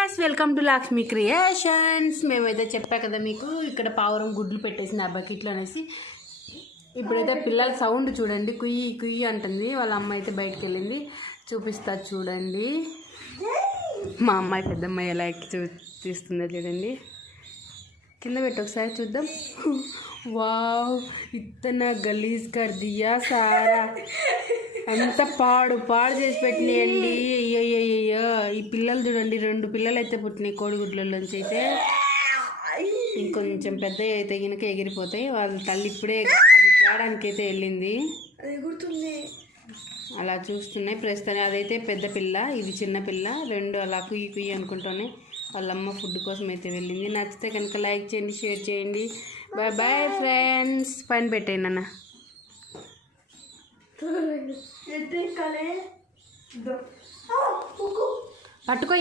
Guys, welcome to Lakshmi creations. మేమైతే చెప్పా కదా మీకు, ఇక్కడ పావురం గుడ్లు పెట్టేసింది ఆ బకెట్లో అనేసి. ఇప్పుడైతే పిల్లల సౌండ్ చూడండి, కుయ్యి కుయ్యి అంటుంది. వాళ్ళ అమ్మ అయితే బయటకు వెళ్ళింది, చూపిస్తా చూడండి. మా అమ్మాయి పెద్దమ్మాయి ఎలా తీస్తుందో చూడండి. కింద పెట్టి ఒకసారి చూద్దాం. వావ్, ఇత్తన గలీజ్ కర్ దియా సారా. అంత పాడు చేసి పెట్టినాయండి. అయ్యో, ఈ పిల్లలు చూడండి, 2 పిల్లలు అయితే పుట్టినాయి కోడిగుడ్లలోంచి. అయితే ఇంకొంచెం పెద్ద అయితే గినక ఎగిరిపోతాయి. వాళ్ళ తల్లి ఇప్పుడే అది తేడానికి అయితే వెళ్ళింది, అలా చూస్తున్నాయి ప్రస్తుతాన్ని. అదైతే పెద్ద పిల్ల, ఇది చిన్న పిల్ల. 2 అలా కుయ్యి కుయ్యి అనుకుంటున్నాయి. వాళ్ళమ్మ ఫుడ్ కోసం అయితే వెళ్ళింది. నచ్చితే కనుక లైక్ చేయండి, షేర్ చేయండి. Bye bye friends. పని పెట్టేయండి అన్న. పట్టుకో.